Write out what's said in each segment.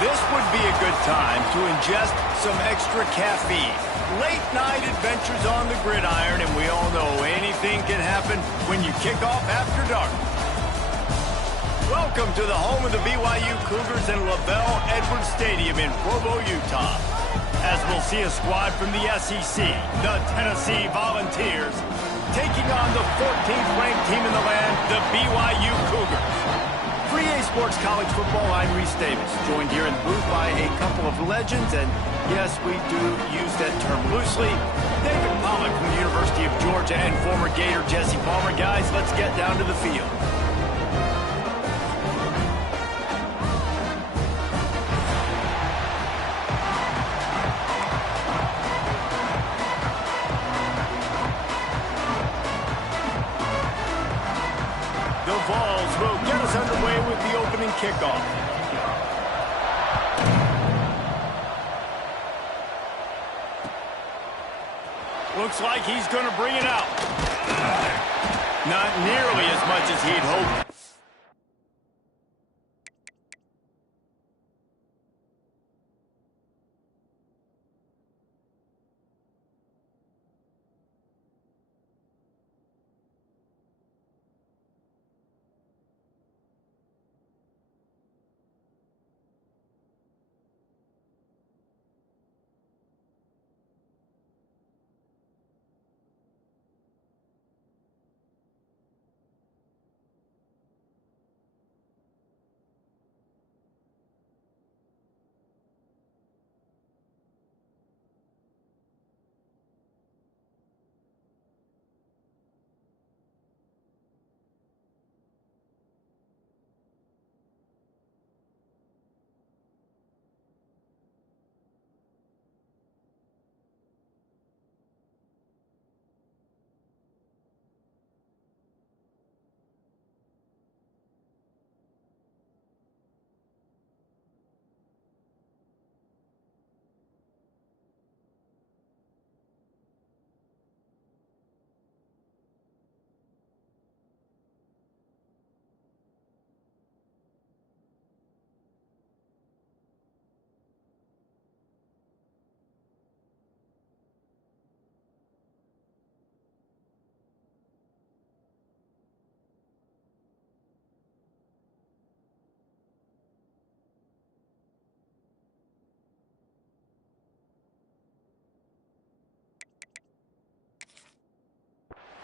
This would be a good time to ingest some extra caffeine. Late night adventures on the gridiron, and we all know anything can happen when you kick off after dark. Welcome to the home of the BYU Cougars in LaBelle Edwards Stadium in Provo, Utah. As we'll see a squad from the SEC, the Tennessee Volunteers, taking on the 14th ranked team in the land, the BYU Cougars. For EA Sports College Football, I'm Reese Davis, joined here in the booth by a couple of legends, and yes, we do use that term loosely. David Pollack from the University of Georgia and former Gator Jesse Palmer. Guys, let's get down to the field. The Vols will get us underway with the opening kickoff. Looks like he's going to bring it out. Not nearly as much as he'd hoped.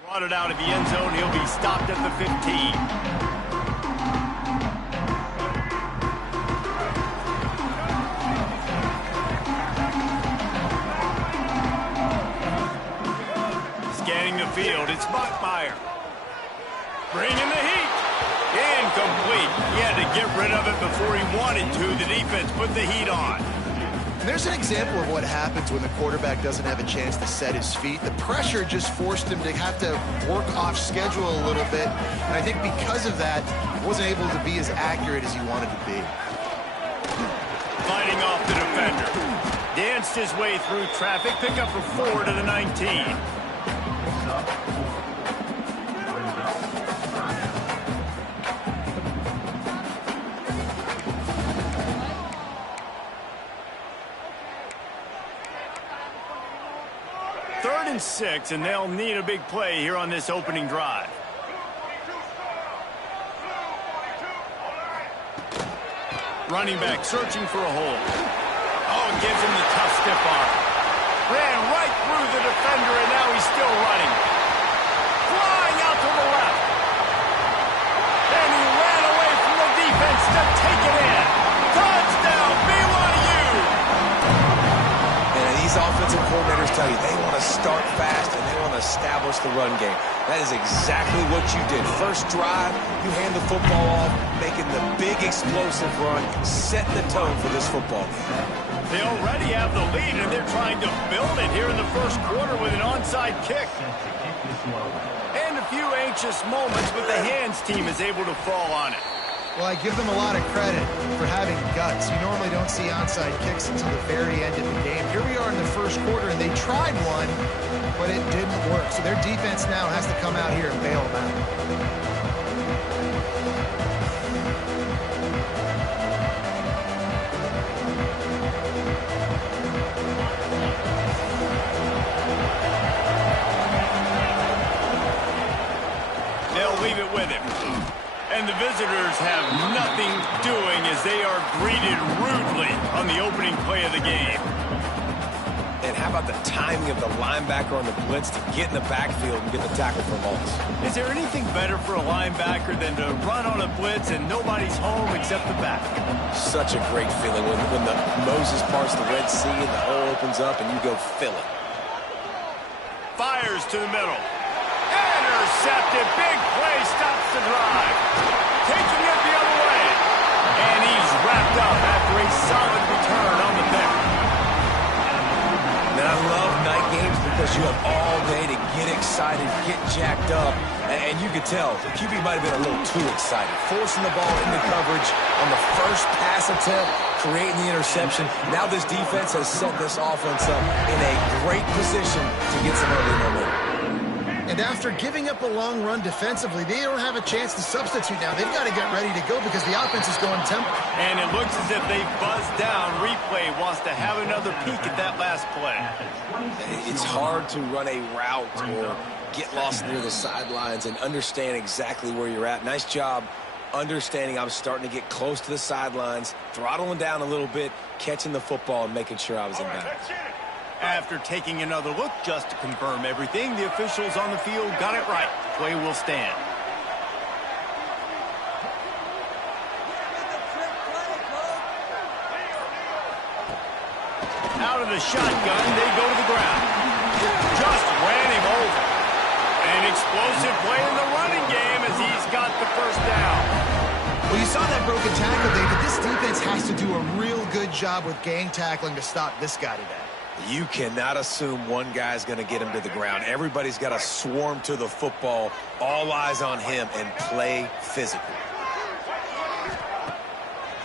Brought it out of the end zone. He'll be stopped at the 15. Scanning the field, it's Bachmeier. Bringing the heat. Incomplete. He had to get rid of it before he wanted to. The defense put the heat on. And there's an example of what happens when the quarterback doesn't have a chance to set his feet. The pressure just forced him to have to work off schedule a little bit. And I think because of that, he wasn't able to be as accurate as he wanted to be. Fighting off the defender. Danced his way through traffic. Pick up for 4 to the 19. Third and 6, and they'll need a big play here on this opening drive. Running back searching for a hole. Oh, it gives him the tough stiff arm. Ran right through the defender, and now he's still running. Flying out to the left. And he ran away from the defense to take it in. Touchdown, BYU! And these offensive coordinators tell you they want to start fast and they want to establish the run game. That is exactly what you did. First drive, you hand the football off, making the big explosive run, setting the tone for this football game. They already have the lead, and they're trying to build it here in the first quarter with an onside kick. And a few anxious moments, but the hands team is able to fall on it. Well, I give them a lot of credit for having guts. You normally don't see onside kicks until the very end of the game. Here we are in the first quarter, and they tried one, but it didn't work. So their defense now has to come out here and bail them out. Leave it with him. And the visitors have nothing doing as they are greeted rudely on the opening play of the game. And how about the timing of the linebacker on the blitz to get in the backfield and get the tackle for loss? Is there anything better for a linebacker than to run on a blitz and nobody's home except the back? Such a great feeling when the Moses parts the Red Sea and the hole opens up and you go fill it. Fires to the middle. Intercepted. Big play stops the drive. Taking it the other way. And he's wrapped up after a solid return on the pick. And I love night games because you have all day to get excited, get jacked up. And you could tell the QB might have been a little too excited. Forcing the ball into coverage on the first pass attempt, creating the interception. Now this defense has set this offense up in a great position to get some early momentum. And after giving up a long run defensively, they don't have a chance to substitute now. They've got to get ready to go because the offense is going tempo. And it looks as if they buzzed down. Replay wants to have another peek at that last play. It's hard to run a route or get lost near the sidelines and understand exactly where you're at. Nice job understanding I'm starting to get close to the sidelines, throttling down a little bit, catching the football and making sure I was in bounds. After taking another look just to confirm everything, the officials on the field got it right. Play will stand. Out of the shotgun, they go to the ground. Just ran him over. An explosive play in the running game as he's got the first down. Well, you saw that broken tackle, David. This defense has to do a real good job with gang tackling to stop this guy today. You cannot assume one guy's going to get him to the ground. Everybody's got to swarm to the football, all eyes on him, and play physical.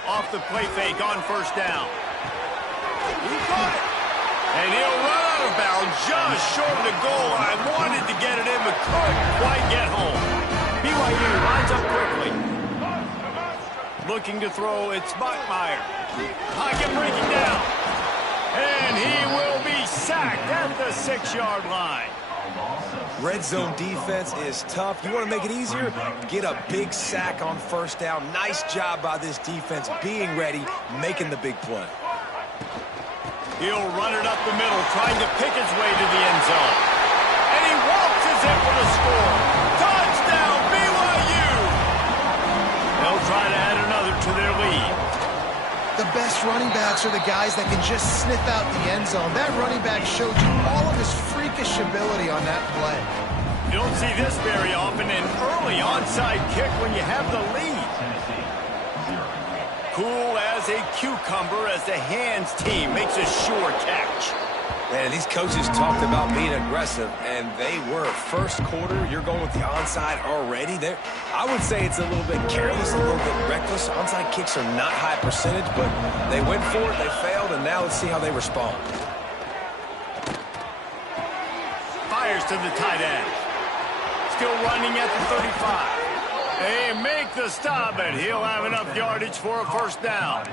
Off the play fake on first down. He caught it. And he'll run out of bounds just short of the goal line. Wanted to get it in, but couldn't quite get home. BYU lines up quickly. Looking to throw, it's Bachmeier. Pocket breaking down. And he will be sacked at the 6-yard line. Red zone defense is tough. You want to make it easier? Get a big sack on first down. Nice job by this defense being ready, making the big play. He'll run it up the middle, trying to pick his way to the end zone. And he waltzes in for the score. Touchdown, BYU! They'll try to add another to their lead. The best running backs are the guys that can just sniff out the end zone. That running back showed you all of his freakish ability on that play. You don't see this very often, an early onside kick when you have the lead. Cool as a cucumber as the hands team makes a sure catch. Man, these coaches talked about being aggressive, and they were. First quarter, you're going with the onside already. I would say it's a little bit careless, a little bit reckless. Onside kicks are not high percentage, but they went for it, they failed, and now let's see how they respond. Fires to the tight end. Still running at the 35. They make the stop, and he'll have enough yardage for a first down.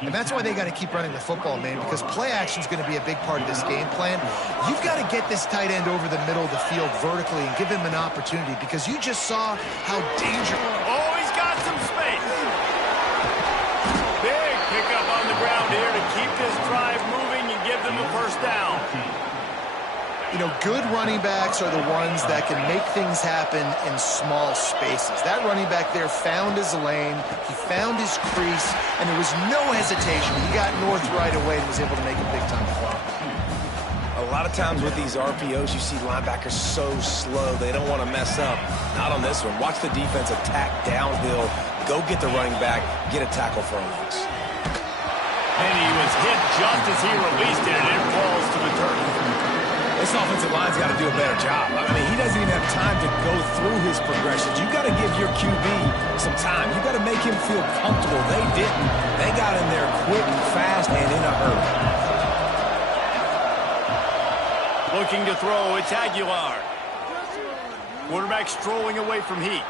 And that's why they got to keep running the football, man, because play action is going to be a big part of this game plan. You've got to get this tight end over the middle of the field vertically and give him an opportunity because you just saw how dangerous. Oh, he's got some space. Big pickup on the ground here to keep this drive moving and give them a first down. You know, good running backs are the ones that can make things happen in small spaces. That running back there found his lane, he found his crease, and there was no hesitation. He got north right away and was able to make a big-time play. A lot of times with these RPOs, you see linebackers so slow, they don't want to mess up. Not on this one. Watch the defense attack downhill, go get the running back, get a tackle for a loss. And he was hit just as he released it, and it falls to the turf. This offensive line's got to do a better job. I mean, he doesn't even have time to go through his progressions. You got to give your QB some time. You got to make him feel comfortable. They didn't. They got in there quick, fast, and in a hurry. Looking to throw, it's Aguilar. Quarterback strolling away from Heat.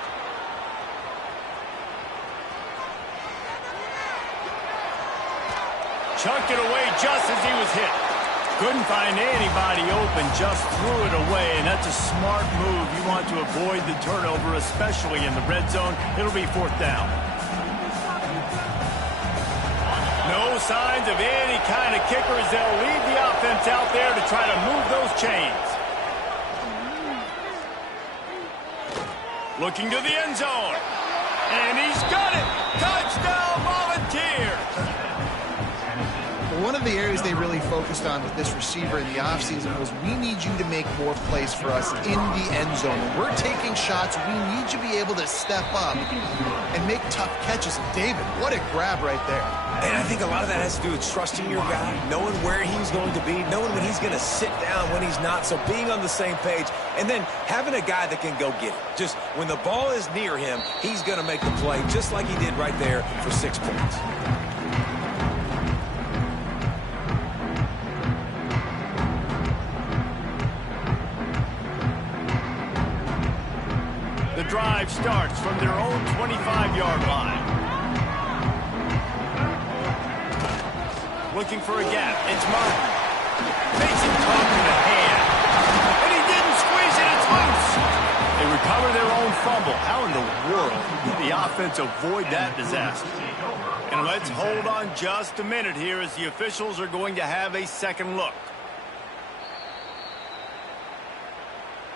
Chucked it away just as he was hit. Couldn't find anybody open, just threw it away, and that's a smart move. You want to avoid the turnover, especially in the red zone. It'll be 4th down. No signs of any kind of kickers. They'll leave the offense out there to try to move those chains. Looking to the end zone. And he's got it. Touchdown, Volunteers. One of the areas they really focused on with this receiver in the offseason was we need you to make more plays for us in the end zone. When we're taking shots, we need you to be able to step up and make tough catches. And David, what a grab right there. And I think a lot of that has to do with trusting your guy, knowing where he's going to be, knowing when he's going to sit down, when he's not, so being on the same page, and then having a guy that can go get it. Just when the ball is near him, he's going to make the play, just like he did right there for 6 points. The drive starts from their own 25-yard line. Looking for a gap. It's Martin. Makes him talk to the hand. And he didn't squeeze it. It's loose. They recover their own fumble. How in the world did the offense avoid that disaster? And let's hold on just a minute here as the officials are going to have a second look.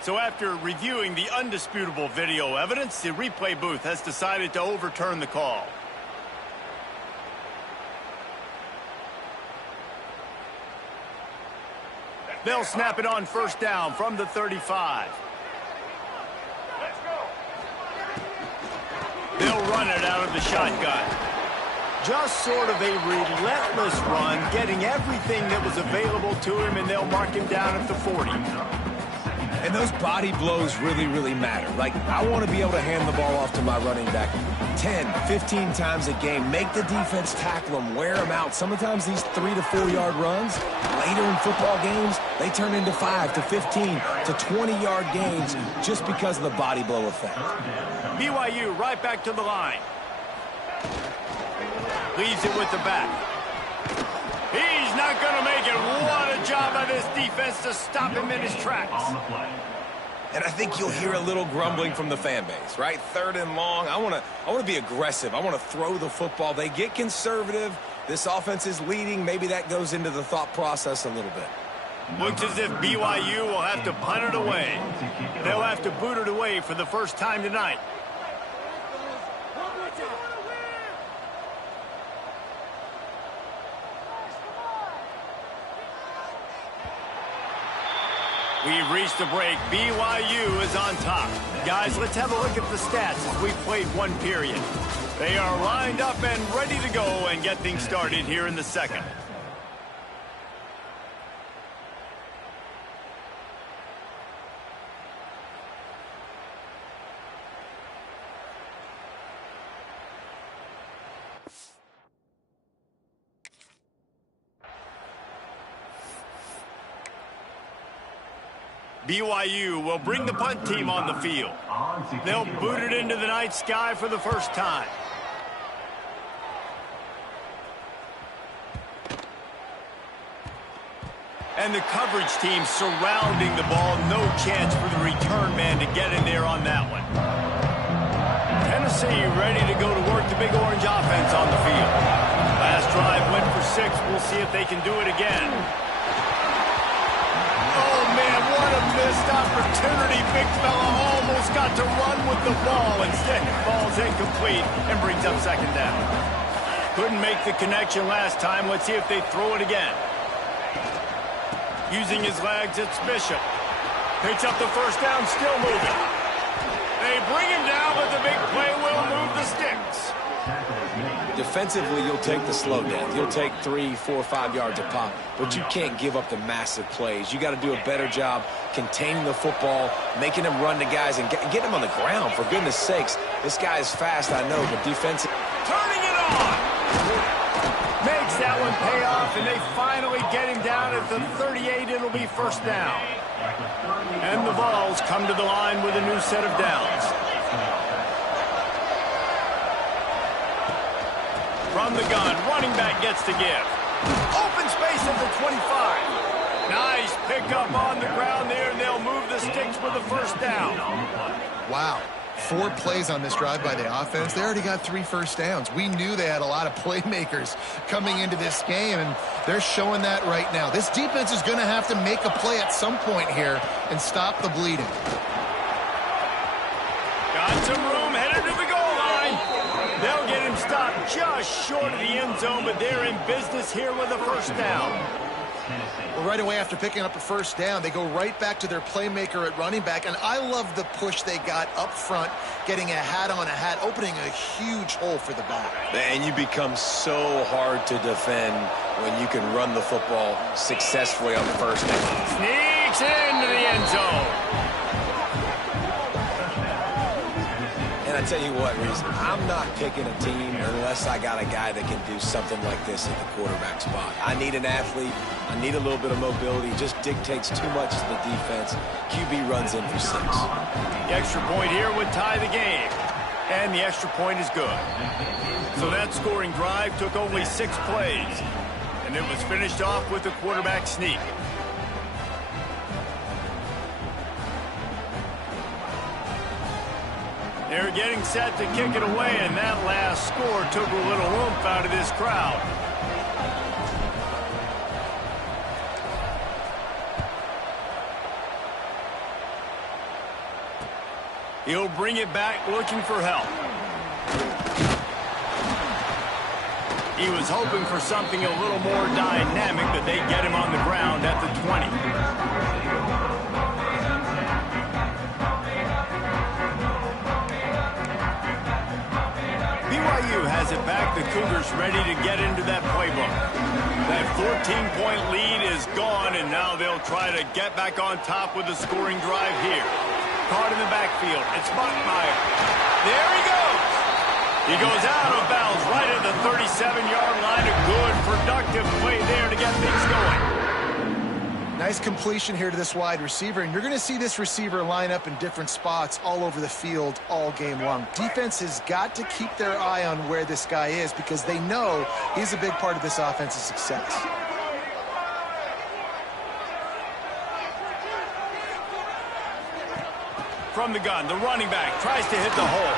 So after reviewing the undisputable video evidence, the replay booth has decided to overturn the call. They'll snap it on 1st down from the 35. They'll run it out of the shotgun. Just sort of a relentless run, getting everything that was available to him, and they'll mark him down at the 40. And those body blows really, really matter. Like, I want to be able to hand the ball off to my running back 10, 15 times a game. Make the defense tackle them, wear them out. Sometimes these 3 to 4 yard runs, later in football games, they turn into 5 to 15 to 20-yard gains just because of the body blow effect. BYU right back to the line. Leaves it with the back. He's not going to make it. What a job by this defense to stop him in his tracks. And I think you'll hear a little grumbling from the fan base, right? 3rd and long. I want to be aggressive. I want to throw the football. They get conservative. This offense is leading. Maybe that goes into the thought process a little bit. Looks as if BYU will have to punt it away. They'll have to boot it away for the first time tonight. We've reached the break. BYU is on top. Guys, let's have a look at the stats as we've played 1 period. They are lined up and ready to go and get things started here in the second. BYU will bring the punt team on the field. They'll boot it into the night sky for the first time. And the coverage team surrounding the ball. No chance for the return man to get in there on that one. Tennessee ready to go to work the Big Orange offense on the field. Last drive went for 6. We'll see if they can do it again. Oh, man, what what a missed opportunity. Big fella almost got to run with the ball. Instead, it falls incomplete and brings up second down. Couldn't make the connection last time. Let's see if they throw it again. Using his legs, it's Bishop. Picks up the first down, still moving. They bring him down, but the big play will move the sticks. Defensively, you'll take the slow down. You'll take 3, 4, 5 yards a pop, but you can't give up the massive plays. You got to do a better job containing the football, making them run to guys, and get them on the ground. For goodness sakes, this guy is fast, I know, but defensive. Turning it on. Makes that one pay off, and they finally get him down at the 38. It'll be first down. And the Vols come to the line with a new set of downs. From the gun, running back gets to give. Open space at the 25. Nice pickup on the ground there, and they'll move the sticks with the first down. Wow. 4 plays on this drive by the offense. They already got 3 first downs. We knew they had a lot of playmakers coming into this game, and they're showing that right now. This defense is going to have to make a play at some point here and stop the bleeding. Got some room, headed to the goal line. They'll get him stopped just short of the end zone, but they're in business here with a first down. Well, right away after picking up a first down, they go right back to their playmaker at running back, and I love the push they got up front, getting a hat on a hat, opening a huge hole for the back. And you become so hard to defend when you can run the football successfully on the first down. Sneaks into the end zone. And I tell you what, Reese, I'm not picking a team unless I got a guy that can do something like this at the quarterback spot. I need an athlete. I need a little bit of mobility. It just dictates too much to the defense. QB runs in for 6. The extra point here would tie the game. And the extra point is good. So that scoring drive took only 6 plays. And it was finished off with a quarterback sneak. They're getting set to kick it away, and that last score took a little oomph out of this crowd. He'll bring it back looking for help. He was hoping for something a little more dynamic, but they get him on the ground at the 20. BYU has it back. The Cougars ready to get into that playbook. That 14-point lead is gone, and now they'll try to get back on top with a scoring drive here. Caught in the backfield. It's Bachmeier. There he goes. He goes out of bounds right at the 37-yard line. A good, productive play there to get things going. Nice completion here to this wide receiver, and you're going to see this receiver line up in different spots all over the field all game long. Defense has got to keep their eye on where this guy is because they know he's a big part of this offense's success. From the gun, the running back tries to hit the hole.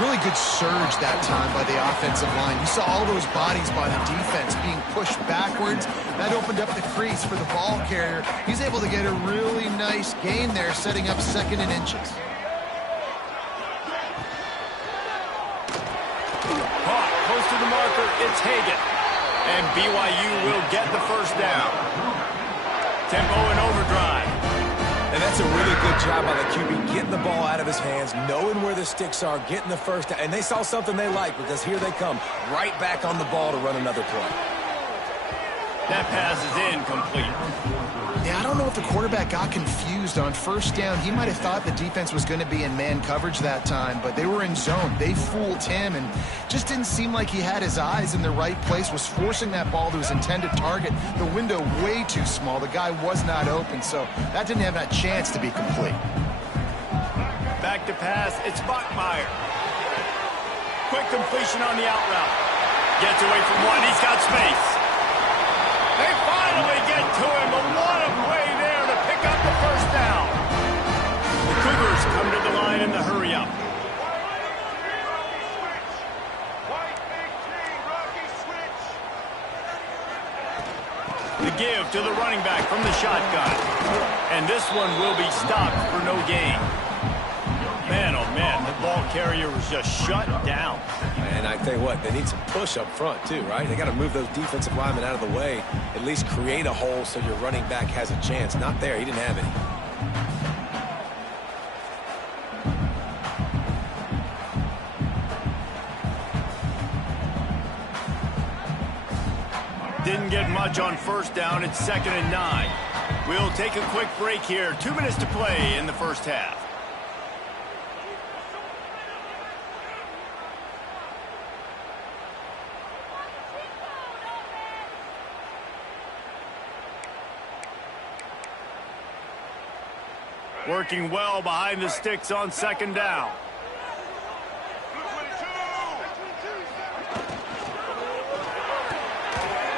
Really good surge that time by the offensive line. You saw all those bodies by the defense being pushed backwards. That opened up the crease for the ball carrier. He's able to get a really nice gain there, setting up 2nd and inches. Caught close to the marker. It's Hagan. And BYU will get the first down. Tempo and overdrive. And that's a really good job by the QB, getting the ball out of his hands, knowing where the sticks are, getting the first down. And they saw something they like because here they come, right back on the ball to run another play. That pass is incomplete. Yeah, I don't know if the quarterback got confused on first down. He might have thought the defense was going to be in man coverage that time, but they were in zone. They fooled him and just didn't seem like he had his eyes in the right place, was forcing that ball to his intended target. The window way too small. The guy was not open, so that didn't have that chance to be complete. Back to pass. It's Bachmeier. Quick completion on the out route. Gets away from one. He's got space. They finally get to him, but what a play there to pick up the first down. The Cougars come to the line in the hurry-up. The give to the running back from the shotgun. And this one will be stopped for no gain. Man, oh man, the ball carrier was just shut down. And I tell you what, they need some push up front too, right? They got to move those defensive linemen out of the way, at least create a hole so your running back has a chance. Not there, he didn't have any. Didn't get much on first down. It's 2nd and 9. We'll take a quick break here. 2 minutes to play in the first half. Working well behind the sticks on 2nd down.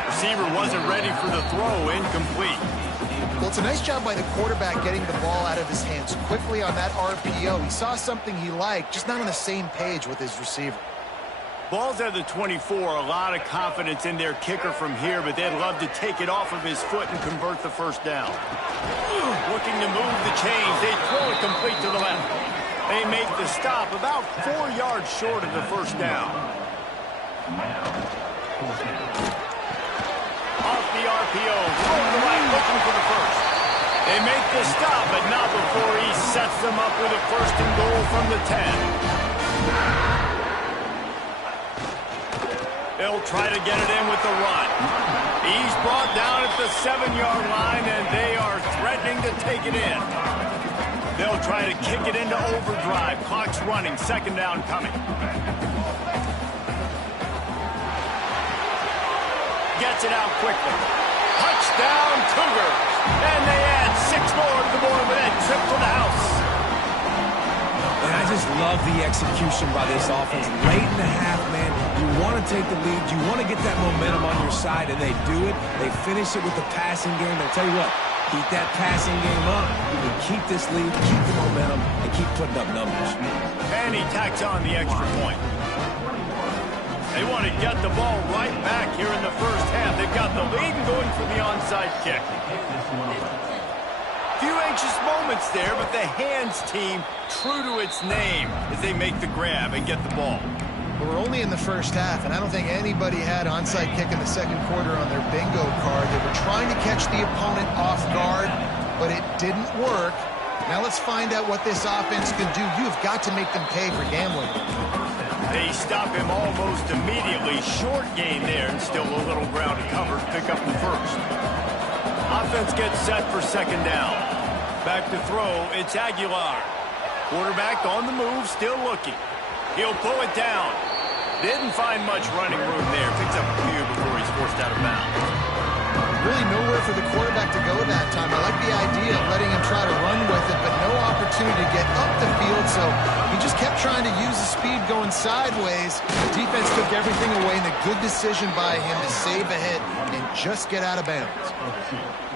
Receiver wasn't ready for the throw. Incomplete. Well, it's a nice job by the quarterback getting the ball out of his hands quickly on that RPO. He saw something he liked, just not on the same page with his receiver. Ball's at the 24. A lot of confidence in their kicker from here, but they'd love to take it off of his foot and convert the first down. Looking to move the chains. They throw it complete to the left. They make the stop about 4 yards short of the first down. Off the RPO. Throw to the right, looking for the first. They make the stop, but not before he sets them up with a 1st and goal from the 10. They'll try to get it in with the run. He's brought down at the 7-yard line, and they are threatening to take it in. They'll try to kick it into overdrive. Clock's running. 2nd down coming. Gets it out quickly. Touchdown, Cougars. And they add 6 more to the board with that trip to the house. And I just love the execution by this offense. Late in the half, man, you want to take the lead. You want to get that momentum on your side, and they do it. They finish it with the passing game. And I'll tell you what, keep that passing game up. You can keep this lead, keep the momentum, and keep putting up numbers. And he tacks on the extra point. They want to get the ball right back here in the first half. They've got the lead and going for the onside kick. Few anxious moments there, but the hands team true to its name as they make the grab and get the ball. But we're only in the first half, and I don't think anybody had onside kick in the 2nd quarter on their bingo card. They were trying to catch the opponent off guard, but it didn't work. Now let's find out what this offense can do. You've got to make them pay for gambling. They stop him almost immediately. Short gain there, and still a little ground to cover to pick up the first. Offense gets set for 2nd down. Back to throw, it's Aguilar. Quarterback on the move, still looking. He'll pull it down. Didn't find much running room there. Picks up a few before he's forced out of bounds. Really nowhere for the quarterback to go that time. I like the idea of letting him try to run with it, but no opportunity to get up the field, so he just kept trying to use the speed going sideways. The defense took everything away, and a good decision by him to save a hit and just get out of bounds.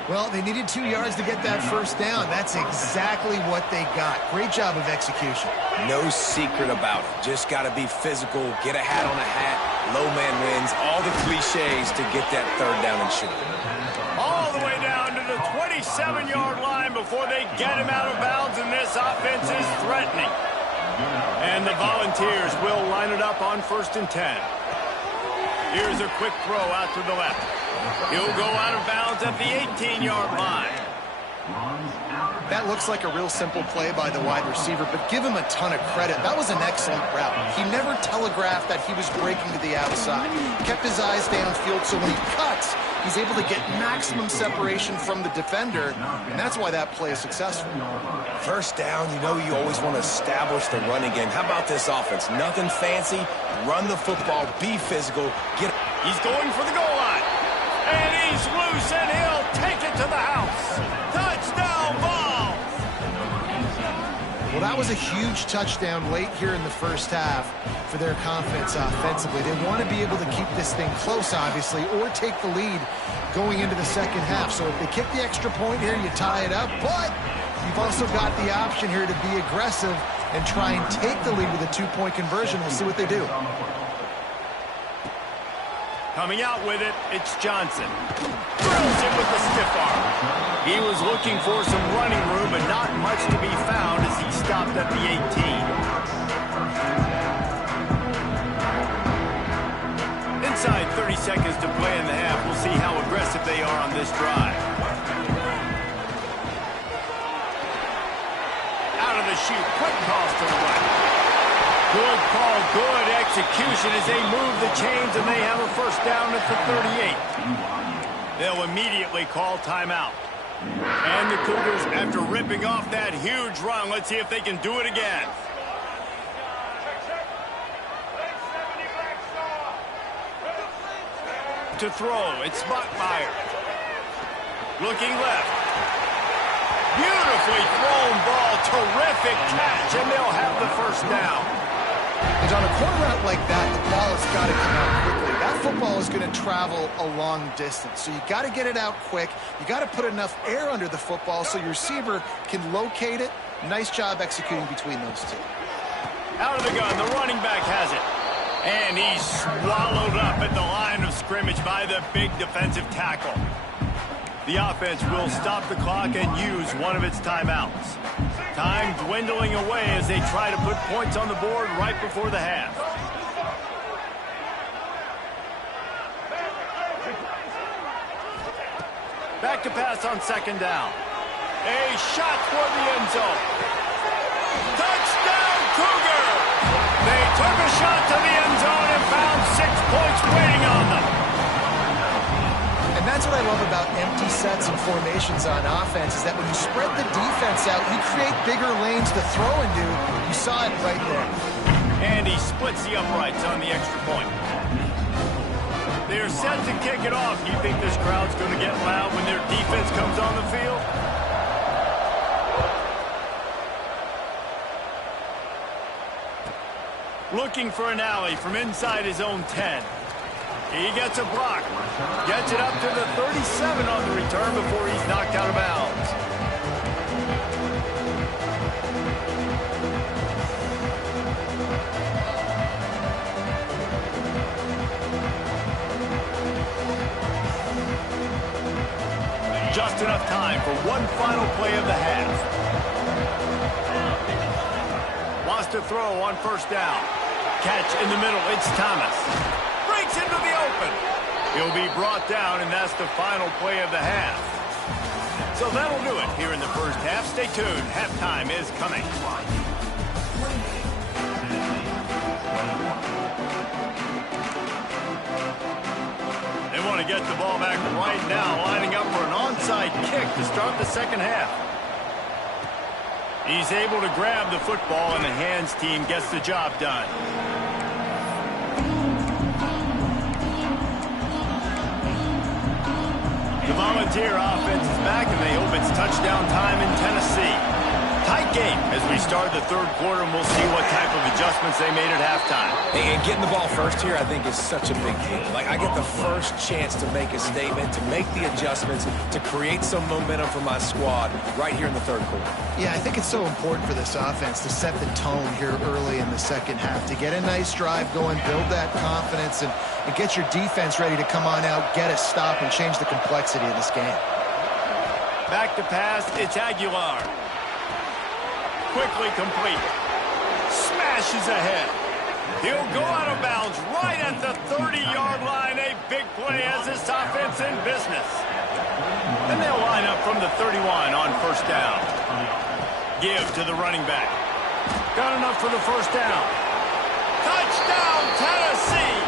Well, they needed 2 yards to get that first down. That's exactly what they got. Great job of execution. No secret about it. Just got to be physical, get a hat on a hat, low man wins, all the cliches to get that 3rd down and short. All the way down to the 27-yard line before they get him out of bounds, and this offense is threatening. And the Volunteers will line it up on 1st and 10. Here's a quick throw out to the left. He'll go out of bounds at the 18-yard line. That looks like a real simple play by the wide receiver, but give him a ton of credit. That was an excellent route. He never telegraphed that he was breaking to the outside. Kept his eyes downfield, so when he cuts, he's able to get maximum separation from the defender, and that's why that play is successful. First down, you know you always want to establish the running game. How about this offense? Nothing fancy. Run the football, be physical, get. He's going for the goal line. And he's loose, and he'll take it to the house. Touchdown, ball. Well, that was a huge touchdown late here in the first half for their confidence offensively. They want to be able to keep this thing close, obviously, or take the lead going into the second half. So if they kick the extra point here, you tie it up. But you've also got the option here to be aggressive and try and take the lead with a 2-point conversion. We'll see what they do. Coming out with it, it's Johnson. Drills him with the stiff arm. He was looking for some running room, but not much to be found as he stopped at the 18. Inside 30 seconds to play in the half. We'll see how aggressive they are on this drive. Out of the chute, quick toss to the right. Good call, good execution as they move the chains, and they have a first down at the 38. They'll immediately call timeout. And the Cougars, after ripping off that huge run, let's see if they can do it again. To throw, it's Buckmeyer. Looking left. Beautifully thrown ball, terrific catch, and they'll have the first down. And on a corner route like that, the ball has got to come out quickly. That football is going to travel a long distance, so you got to get it out quick. You got to put enough air under the football so your receiver can locate it. Nice job executing between those two. Out of the gun, the running back has it. And he's swallowed up at the line of scrimmage by the big defensive tackle. The offense will stop the clock and use one of its timeouts. Time dwindling away as they try to put points on the board right before the half. Back to pass on second down. A shot toward the end zone. Touchdown, Cougar! They took a shot to the end zone and found 6 points waiting on them. And that's what I love about empty sets and formations on offense, is that when you spread the defense out, you create bigger lanes to throw into. You saw it right there. And he splits the uprights on the extra point. They're set to kick it off. You think this crowd's going to get loud when their defense comes on the field? Looking for an alley from inside his own 10. He gets a block. Gets it up to the 37 on the return before he's knocked out of bounds. Just enough time for one final play of the half. Wants to throw on first down. Catch in the middle, it's Thomas. Breaks into the open. He'll be brought down, and that's the final play of the half. So that'll do it here in the first half. Stay tuned. Halftime is coming. They want to get the ball back right now, lining up for an onside kick to start the second half. He's able to grab the football, and the hands team gets the job done. The Volunteer offense is back, and they hope it's touchdown time in Tennessee. Tight game as we start the third quarter, and we'll see what type of adjustments they made at halftime. And getting the ball first here, I think, is such a big deal. Like, I get the first chance to make a statement, to make the adjustments, to create some momentum for my squad right here in the third quarter. Yeah, I think it's so important for this offense to set the tone here early in the second half, to get a nice drive going, build that confidence, and get your defense ready to come on out, get a stop, and change the complexity of this game. Back to pass, it's Aguilar. Quickly complete. Smashes ahead. He'll go out of bounds right at the 30-yard line. A big play as this offense in business. And they'll line up from the 31 on first down. Give to the running back. Got enough for the first down. Touchdown, Tennessee!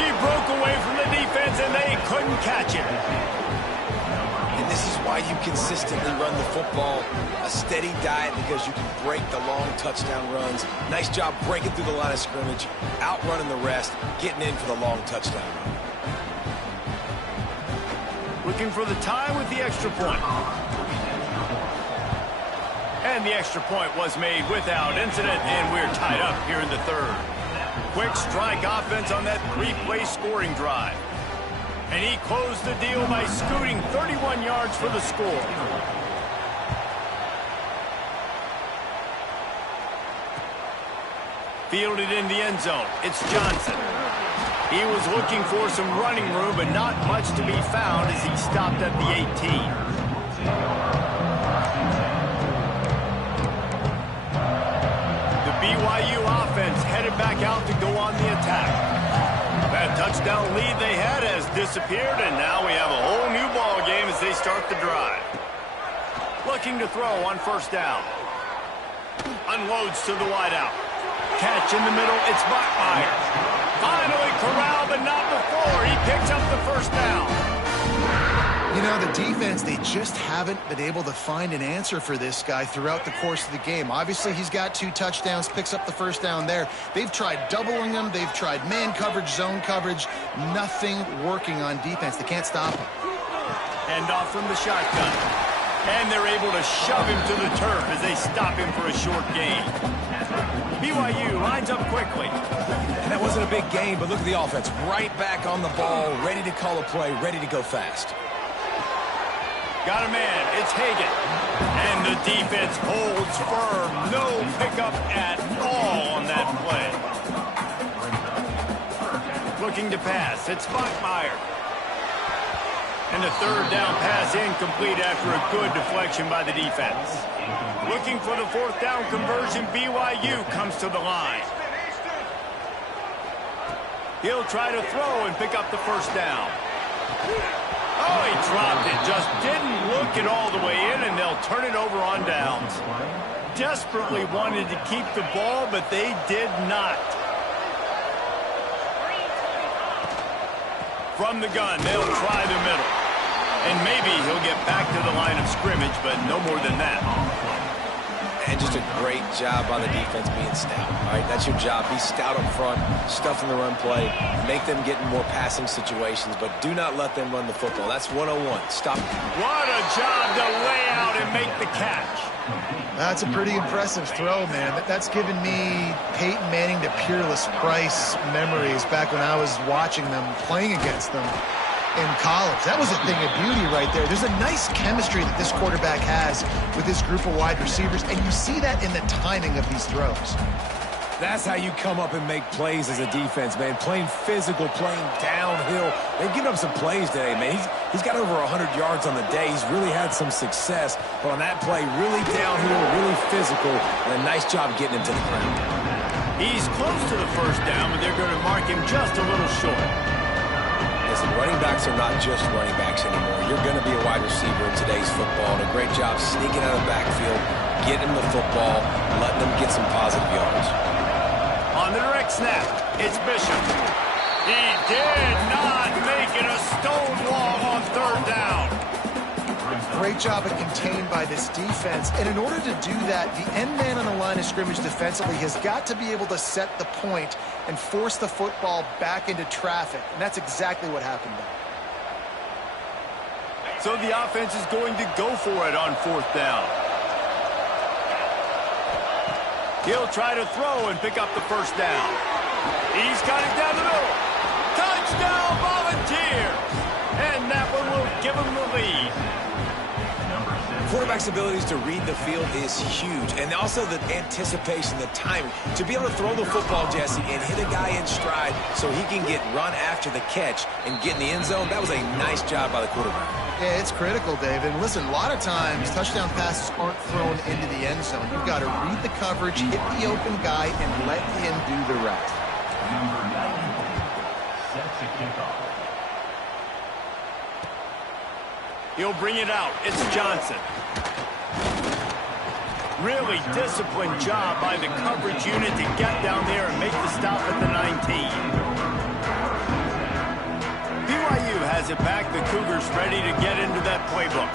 He broke away from the defense, and they couldn't catch him. And this is why you consistently run the football, a steady diet, because you can break the long touchdown runs. Nice job breaking through the line of scrimmage, outrunning the rest, getting in for the long touchdown. Looking for the tie with the extra point. And the extra point was made without incident, and we're tied up here in the third. Quick strike offense on that three-play scoring drive. And he closed the deal by scooting 31 yards for the score. fielded in the end zone. It's Johnson. He was looking for some running room, but not much to be found as he stopped at the 18. The BYU offense headed back out to go on the attack. That touchdown lead they had has disappeared, and now we have a whole new ball game as they start the drive. Looking to throw on first down. Unloads to the wideout. Catch in the middle, it's Bachmeier. Finally corralled, but not before. He picks up the first down. You know, the defense, they just haven't been able to find an answer for this guy throughout the course of the game. Obviously, he's got 2 touchdowns, picks up the first down there. They've tried doubling him. They've tried man coverage, zone coverage. Nothing working on defense. They can't stop him. Hand off from the shotgun. And they're able to shove him to the turf as they stop him for a short gain. BYU lines up quickly. And that wasn't a big gain, but look at the offense. Right back on the ball, ready to call a play, ready to go fast. Got a man. It's Hagan. And the defense holds firm. No pickup at all on that play. Looking to pass. It's Bachmeier. And the third down pass incomplete after a good deflection by the defense. Looking for the fourth down conversion. BYU comes to the line. He'll try to throw and pick up the first down. Oh, he dropped it. Just didn't look it all the way in, and they'll turn it over on downs. Desperately wanted to keep the ball, but they did not. From the gun, they'll try the middle. And maybe he'll get back to the line of scrimmage, but no more than that. And just a great job by the defense being stout. All right, that's your job. Be stout up front, stuff in the run play, make them get in more passing situations, but do not let them run the football. That's 101. Stop. What a job to lay out and make the catch. That's a pretty impressive throw, man. That's given me Peyton Manning to Peerless Price memories back when I was watching them, playing against them in college. That was a thing of beauty right there. There's a nice chemistry that this quarterback has with this group of wide receivers, and you see that in the timing of these throws. That's how you come up and make plays as a defense, man. Playing physical, playing downhill. They've given up some plays today, man. He's got over 100 yards on the day. He's really had some success. But on that play, really downhill, really physical, and a nice job getting him to the ground. He's close to the first down, but they're going to mark him just a little short. Listen, running backs are not just running backs anymore. You're going to be a wide receiver in today's football, and a great job sneaking out of the backfield, getting them the football, letting them get some positive yards. On the direct snap, it's Bishop. He did not make it a stone wall on third down. Great job of contained by this defense. And in order to do that, the end man on the line of scrimmage defensively has got to be able to set the point and force the football back into traffic. And that's exactly what happened there. So the offense is going to go for it on fourth down. He'll try to throw and pick up the first down. He's got it down the middle. Touchdown, Volunteers! And that one will give him the lead. Quarterback's abilities to read the field is huge, and also the anticipation, the timing. To be able to throw the football, Jesse, and hit a guy in stride so he can get run after the catch and get in the end zone, that was a nice job by the quarterback. Yeah, it's critical, David. And listen, a lot of times touchdown passes aren't thrown into the end zone. You've got to read the coverage, hit the open guy, and let him do the rest. Number 90 sets a kickoff. He'll bring it out. It's Johnson. Really disciplined job by the coverage unit to get down there and make the stop at the 19. BYU has it back. The Cougars ready to get into that playbook.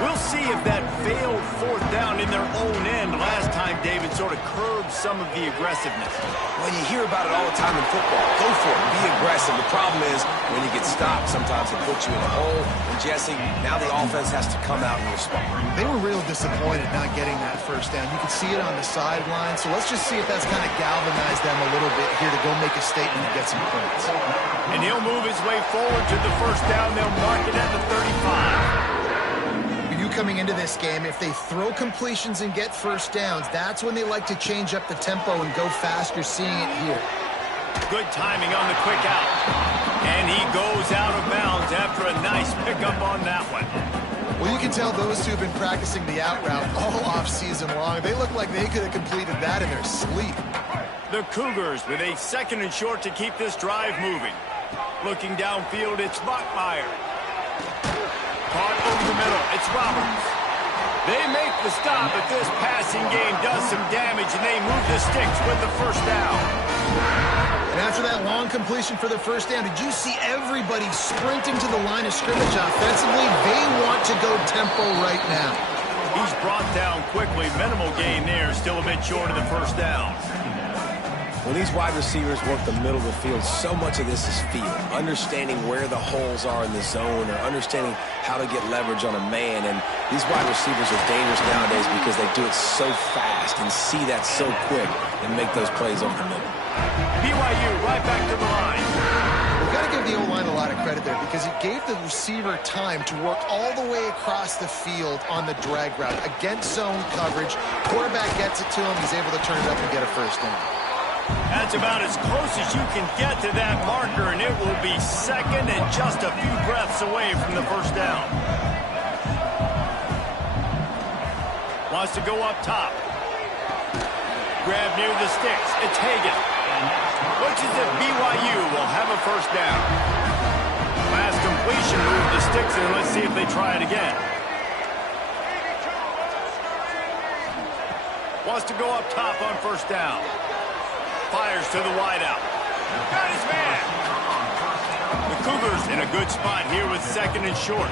We'll see if that failed fourth down in their own end last time, David, sort of curbed some of the aggressiveness. Well, you hear about it all the time in football. Go for it. Be aggressive. The problem is when you get stopped, sometimes it puts you in a hole. And, Jesse, now the offense has to come out and respond. They were real disappointed not getting that first down. You could see it on the sideline. So let's just see if that's kind of galvanized them a little bit here to go make a statement and get some points. And he'll move his way forward to the first down. They'll mark it at the 35. coming into this game. If they throw completions and get first downs, that's when they like to change up the tempo and go fast. You're seeing it here. Good timing on the quick out. And he goes out of bounds after a nice pickup on that one. Well, you can tell those two have been practicing the out route all off-season long. They look like they could have completed that in their sleep. The Cougars with a 2nd and short to keep this drive moving. Looking downfield, it's Bachmeier. Caught over the middle, it's Roberts. They make the stop, but this passing game does some damage, and they move the sticks with the first down. And after that long completion for the first down, did you see everybody sprinting to the line of scrimmage offensively? They want to go tempo right now. He's brought down quickly. Minimal gain there, still a bit short of the first down. When these wide receivers work the middle of the field, so much of this is feel. Understanding where the holes are in the zone or understanding how to get leverage on a man. And these wide receivers are dangerous nowadays because they do it so fast and see that so quick and make those plays over the middle. BYU right back to the line. We've got to give the O-line a lot of credit there because it gave the receiver time to work all the way across the field on the drag route against zone coverage. Quarterback gets it to him. He's able to turn it up and get a first down. That's about as close as you can get to that marker, and it will be 2nd and just a few breaths away from the first down. Wants to go up top. Grab near the sticks. It's Hagan. Looks as if BYU will have a first down. Last completion moved the sticks in. Let's see if they try it again. Wants to go up top on first down. Fires to the wideout. Got his man. The Cougars in a good spot here with 2nd and short.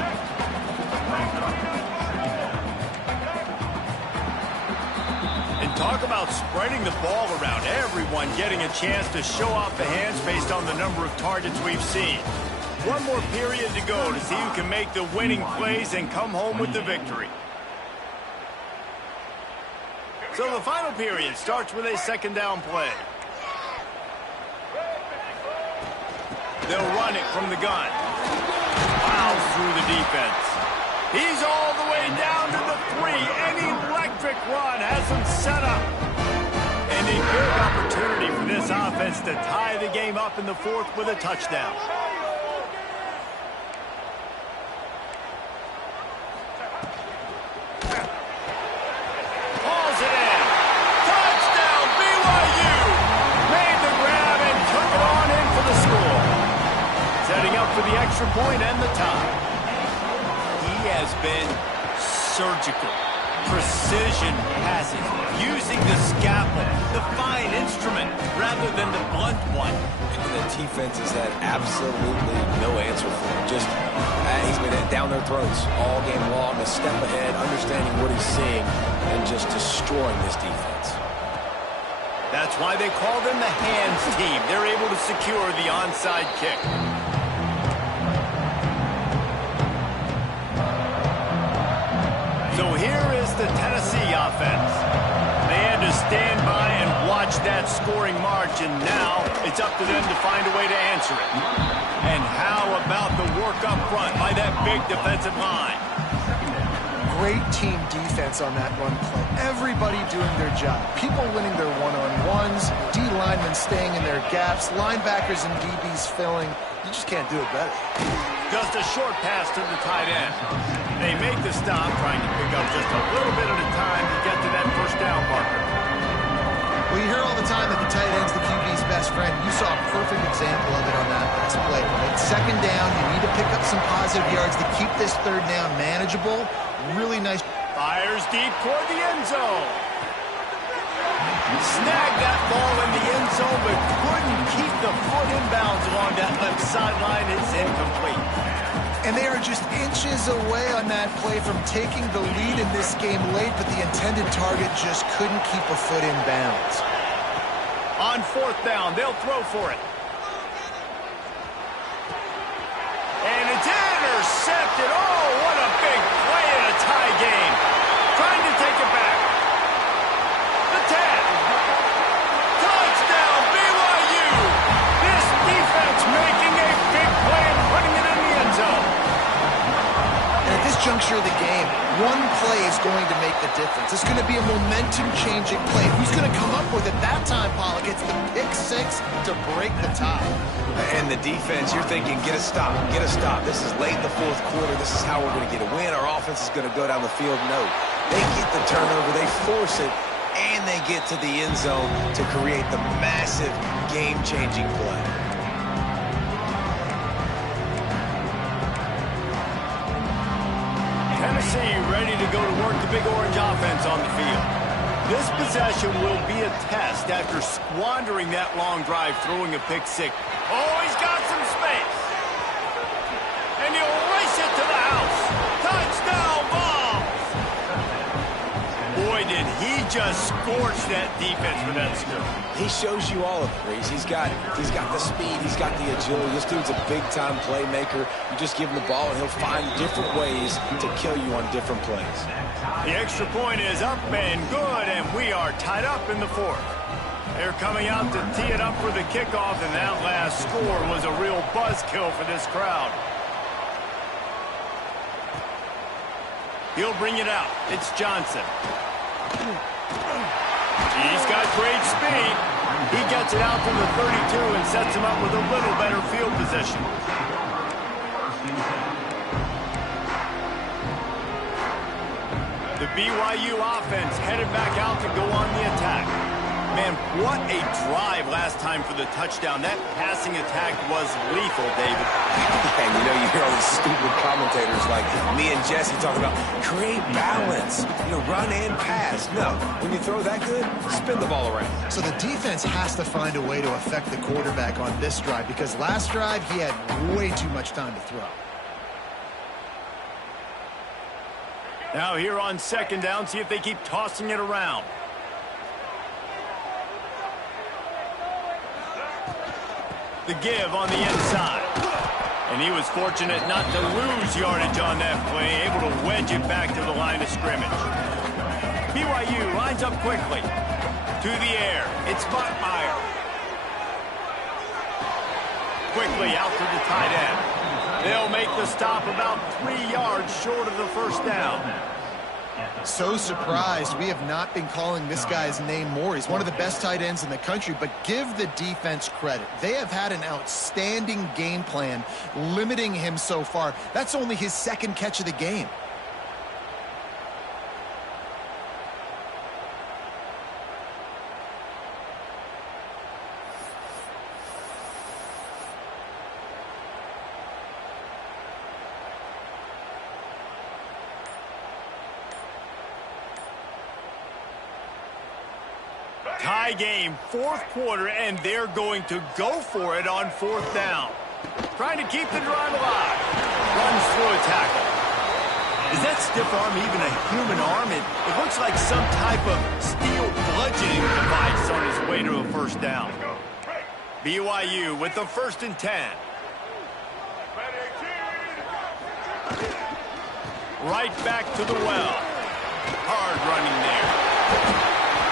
And talk about spreading the ball around. Everyone getting a chance to show off the hands based on the number of targets we've seen. One more period to go to see who can make the winning plays and come home with the victory. So the final period starts with a 2nd down play. They'll run it from the gun. Plows through the defense. He's all the way down to the 3. An electric run has him set up. And a big opportunity for this offense to tie the game up in the 4th with a touchdown. Hauls it in. Touchdown, BYU! Made the grab and took it on in for the score. Setting up for the extra point and the tie. He has been surgical. Precision passes. Using the scalpel, the fine instrument, rather than the blunt one. And the defense has had absolutely no answer for him. Just, he's been down their throats all game long, a step ahead, understanding what he's seeing, and just destroying this defense. That's why they call them the hands team. They're able to secure the onside kick. So here is the Tennessee offense. They had to stand by and watch that scoring margin. Now it's up to them to find a way to answer it. And how about the work up front by that big defensive line? Great team defense on that run play. Everybody doing their job. People winning their one-on-ones, D linemen staying in their gaps, linebackers and DBs filling. You just can't do it better. Just a short pass to the tight end. They make the stop, trying to pick up just a little bit at a time to get to that first down marker. Well, you hear all the time that the tight end's the QB's best friend. You saw a perfect example of it on that last play. When it's 2nd down, you need to pick up some positive yards to keep this 3rd down manageable. Really nice. Fires deep toward the end zone. Snagged that ball in the end zone, but couldn't keep the foot in bounds along that left sideline. It's incomplete. And they are just inches away on that play from taking the lead in this game late, but the intended target just couldn't keep a foot in bounds. On 4th down, they'll throw for it. And it's intercepted. Oh, what a big play in a tie game. Trying to take it back. The 10. Touchdown, BYU. This defense making a big play and putting it in the end zone. And at this juncture of the game, One play is going to make the difference. It's going to be a momentum-changing play. Who's going to come up with it that time, Pollock? It's the pick six to break the tie. And the defense, you're thinking, get a stop, get a stop. This is late in the fourth quarter. This is how we're going to get a win. Our offense is going to go down the field. No, they get the turnover, they force it, and they get to the end zone to create the massive game-changing play. Tennessee ready to go to work the Big Orange offense on the field. This possession will be a test after squandering that long drive throwing a pick six. Oh, he's got some space. And he'll race it to the house. Touchdown ball. Boy, did he just scorch that defense with that skill. He shows you all of it, Reese. He's got the speed, he's got the agility. This dude's a big-time playmaker. You just give him the ball, and he'll find different ways to kill you on different plays. The extra point is up and good, and we are tied up in the fourth. They're coming out to tee it up for the kickoff, and that last score was a real buzzkill for this crowd. He'll bring it out. It's Johnson. He's got great speed. He gets it out to the 32 and sets him up with a little better field position. The BYU offense headed back out to go on the attack. Man, what a drive last time for the touchdown. That passing attack was lethal, David. And you know, you hear all these stupid commentators like me and Jesse talking about create balance, run and pass. No, when you throw that good, spin the ball around. So the defense has to find a way to affect the quarterback on this drive because last drive he had way too much time to throw. Now here on second down, see if they keep tossing it around. The give on the inside. And he was fortunate not to lose yardage on that play, able to wedge it back to the line of scrimmage. BYU lines up quickly. To the air. It's Botmeyer. Quickly out to the tight end. They'll make the stop about 3 yards short of the first down. So surprised we have not been calling this guy's name more. He's one of the best tight ends in the country, but give the defense credit. They have had an outstanding game plan limiting him so far. That's only his second catch of the game. Tie game, fourth quarter, and they're going to go for it on fourth down. Trying to keep the drive alive. Runs through a tackle. Is that stiff arm even a human arm? It looks like some type of steel bludgeoning device on his way to a first down. BYU with the 1st and 10. Right back to the well. Hard running there.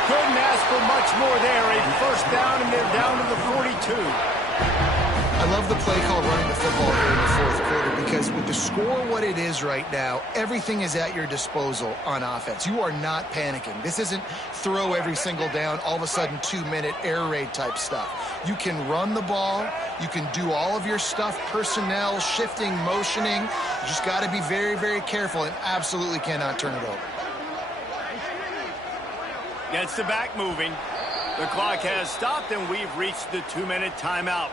Couldn't ask for much more there. A first down, and they're down to the 42. I love the play call running the football here in the fourth quarter because with the score what it is right now, everything is at your disposal on offense. You are not panicking. This isn't throw every single down, all of a sudden 2-minute air raid type stuff. You can run the ball. You can do all of your stuff, personnel, shifting, motioning. You just got to be very, very careful and absolutely cannot turn it over. Gets the back moving. The clock has stopped, and we've reached the 2-minute timeout.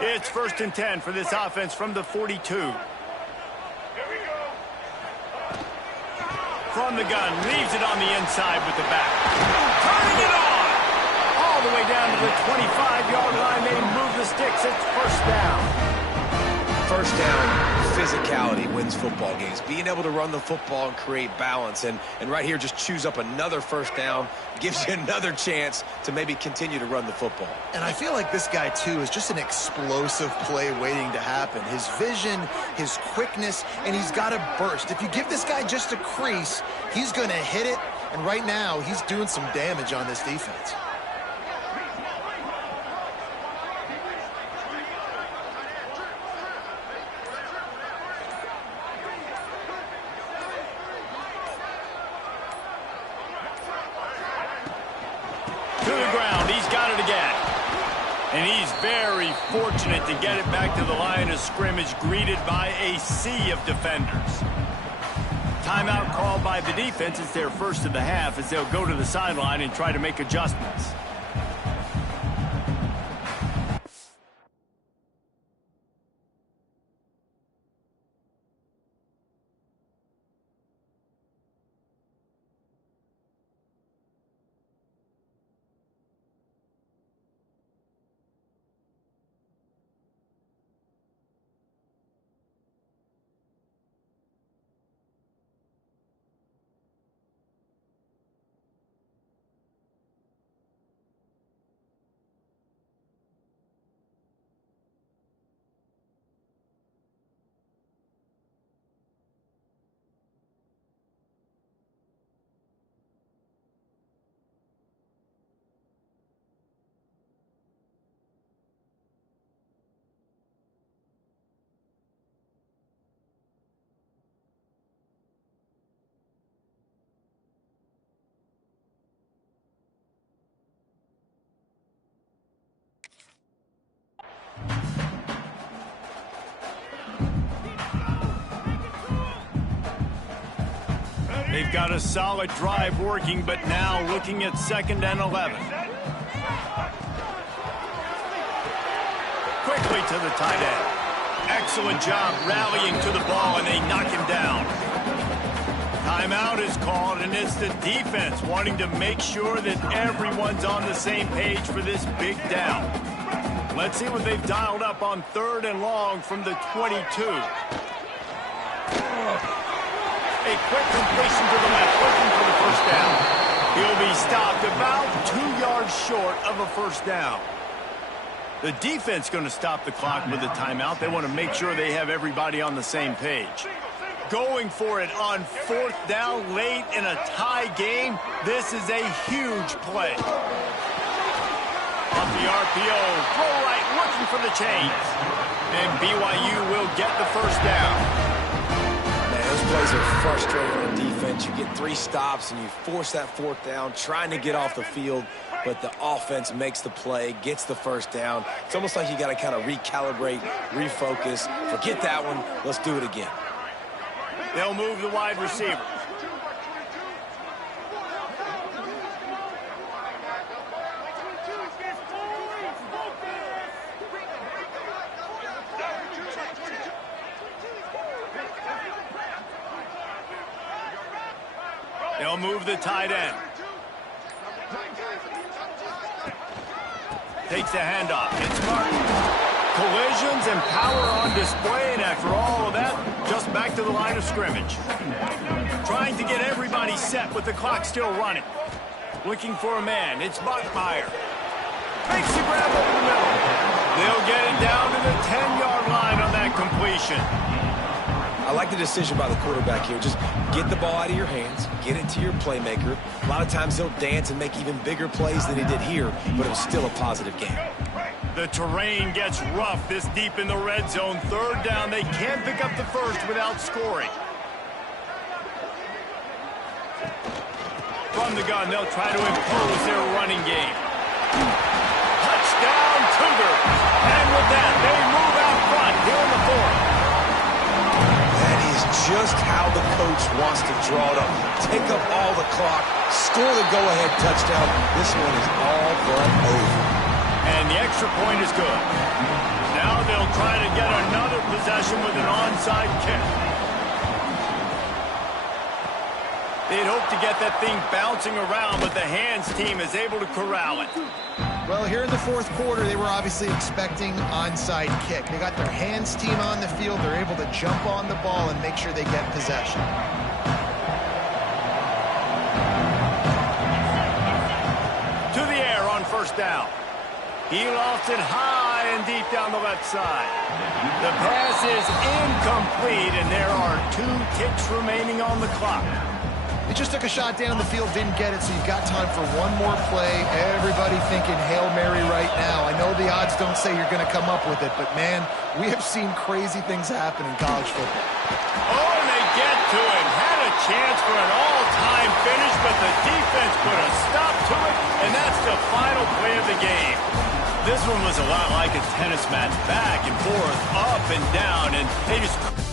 It's 1st and 10 for this offense from the 42. From the gun, leaves it on the inside with the back. Turning it on! All the way down to the 25-yard line. They move the sticks. It's first down. First down, physicality wins football games. Being able to run the football and create balance. And right here, just choose up another first down. Gives you another chance to maybe continue to run the football. And I feel like this guy, too, is just an explosive play waiting to happen. His vision, his quickness, and he's got a burst. If you give this guy just a crease, he's going to hit it, And right now, he's doing some damage on this defense. To the ground, he's got it again. And he's very fortunate to get it back to the line of scrimmage, greeted by a sea of defenders. Timeout called by the defense. It's their first of the half as they'll go to the sideline and try to make adjustments. They've got a solid drive working, but now looking at 2nd and 11. Quickly to the tight end. Excellent job rallying to the ball, and they knock him down. Timeout is called, and it's the defense wanting to make sure that everyone's on the same page for this big down. Let's see what they've dialed up on 3rd and long from the 22. A quick completion to the left, looking for the first down. He'll be stopped about 2 yards short of a first down. The defense going to stop the clock with a timeout. They want to make sure they have everybody on the same page. Going for it on 4th down late in a tie game. This is a huge play. Off the RPO, throw right, looking for the chains. And BYU will get the first down. Those plays are frustrating on defense. You get 3 stops and you force that 4th down, trying to get off the field, but the offense makes the play, gets the first down. It's almost like you got to kind of recalibrate, refocus. Forget that one. Let's do it again. They'll move the wide receiver. They'll move the tight end. Takes the handoff. It's Martin. Collisions and power on display, and after all of that, just back to the line of scrimmage. Trying to get everybody set with the clock still running. Looking for a man. It's Bachmeier. Makes the grab over the middle. They'll get it down to the 10-yard line on that completion. I like the decision by the quarterback here. Just get the ball out of your hands, get it to your playmaker. A lot of times he'll dance and make even bigger plays than he did here, but it was still a positive game. The terrain gets rough this deep in the red zone. 3rd down, they can't pick up the first without scoring. From the gun, they'll try to impose their running game. Touchdown, Cougars! And with that, they move out front here in the 4th. Just how the coach wants to draw it up. Take up all the clock, score the go-ahead touchdown. This one is all but over. And the extra point is good. Now they'll try to get another possession with an onside kick. They'd hope to get that thing bouncing around, but the hands team is able to corral it. Well, here in the 4th quarter, they were obviously expecting onside kick. They got their hands team on the field. They're able to jump on the ball and make sure they get possession. To the air on 1st down. He lofts it high and deep down the left side. The pass is incomplete, and there are 2 ticks remaining on the clock. They just took a shot down the field, didn't get it, so you've got time for one more play. Everybody thinking Hail Mary right now. I know the odds don't say you're going to come up with it, but, man, we have seen crazy things happen in college football. Oh, and they get to him. Had a chance for an all-time finish, but the defense put a stop to it, and that's the final play of the game. This one was a lot like a tennis match, back and forth, up and down, and they just...